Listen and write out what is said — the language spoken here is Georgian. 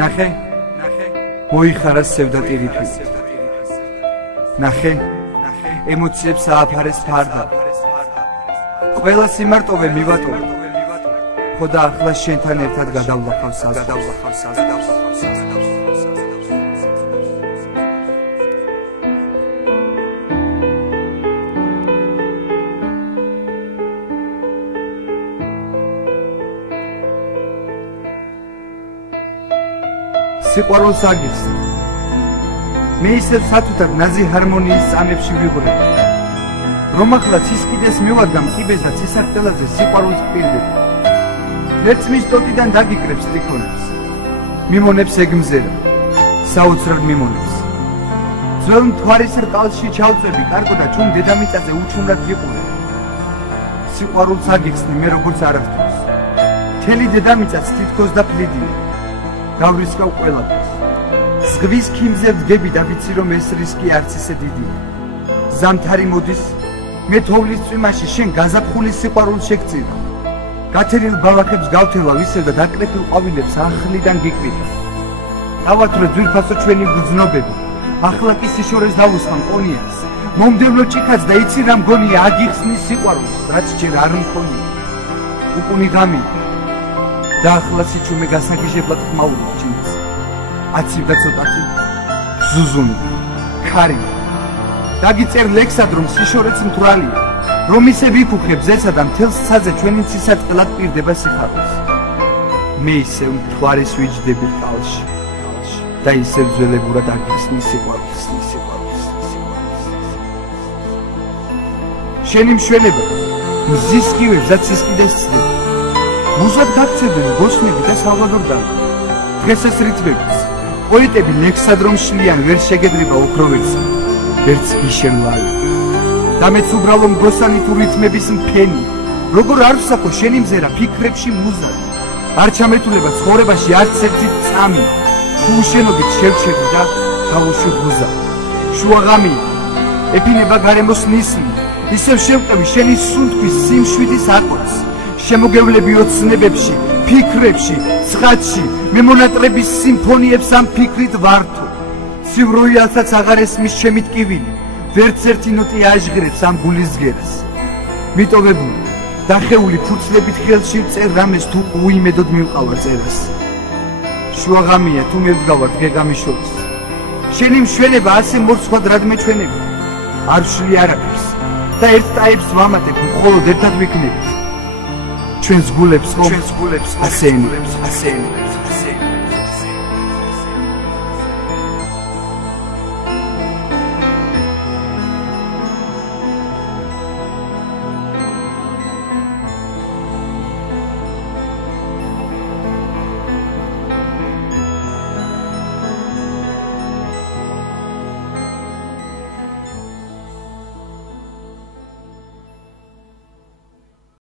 ნახე მოიხარა სევდა ტირიფი ნახე ემოციებს ააფარეს ფარდა ყველა სიმარტოვე მივატოვე ხო და ახლა შენთან ერთად გადავლახავ სიყვარულს აგის მე ისევ სათუთად ნაზი ჰარმონიის წამებში ვიღვრებ რომ ახლა ცისკიდეს მივადგამ კიბესაც ისახტელაზე სიყვარულს პირდები ვერც ტოტიდან დაგიკრებს ტრიქონებს მიმონებს ეგმზერა საოცრად მიმონებს ძველ მთვარის რკალში ჩავწვევი კარგო და ჩუმ დედამიწაზე უჩუმრად გიყურე სიყვარულს აგიხსნი მე როგორც არასდროს მთელი დედამიწაც თითქოს და ფლიდია გავრისკავ ყველაფერს ზღვის ქიმზე ვდგები და ვიცი რომ ეს რისკი არც ისე დიდია ზამთარი მოდის მე თოვლის წვიმაში შენ გაზაფხულის სიყვარულს შეგწირო გათერილ ბალახებს გავთელავ ისევ და დაკრეფილ ყვავილებს ახლიდან გიკრიტა დავათრე ძვირფასო ჩვენი გრძნობები ახლა კი სიშორეს დავუსხამ პონიას მომდევნო ჭიქაც და იცი რა მგონია აგიხსნის სიყვარულს რაც ჯერ არ მქონია უკუნი გამი და ახლა სიჩუმე გასაგიჟებლად ხმაურობ ჩინს აცივ და ცოტათი ზუზუნი ქარი დაგიწერ ლექსად რომ სიშორეც მთვრალია რომ ისე ვიფუხებ ზესა და მთელს ცაზე ჩვენი ცისარტყელად პირდება სიხარულს მე ისე მთვარის ვიჯდები რკალში და ისე ძველებურად აგიხსნის სიყვარულს შენი მშვენება მზის კივებსა ცისკიდეს ცდება მუზად გაქცევენ გოსნები და სალვადორდანი დღესას რითმების პოეტები ლექსად რომ შლიან ვერ შეგედრება უფრო ვერც გიშერლალი და მეც უბრალო მგოსანი თუ რითმების მფენი როგორ არ ვსახო შენი მზერა ფიქრებში მუზად არ ჩამეთულება ცხოვრებაში არც ერთი წამი თუ უშენობით შევჩები და გავუშვი გუზა შუაღამი ეფინება გარემოს ნისლი ისევ შევყევი შენი სუნთქვის სიმშვიდის აკოც შემოგევლები ოცნებებში ფიქრებში ცხადში მე მონატრების სიმფონიებს ამ ფიქრით ვართო სივროიალსაც აღარ ესმის ჩემი ტკივილი ვერც ერთი ნოტი აჟღერებს ამ გულის გერას მიტოვებული დახეული ფურცლებით ხელში წერ რამეს თუ უიმედოდ მივყავარ წერას შუაღამია თუ მე ვდგავარ დღე-ღამის შორის შენი მშვენება ასე მორცხვად რად მეჩვენები არ ვშლი არაფერს და ერთ ტაებს ვამატებ მხოლოდ ერთად ვიქნებით ჩვენს გულებს ასეენებს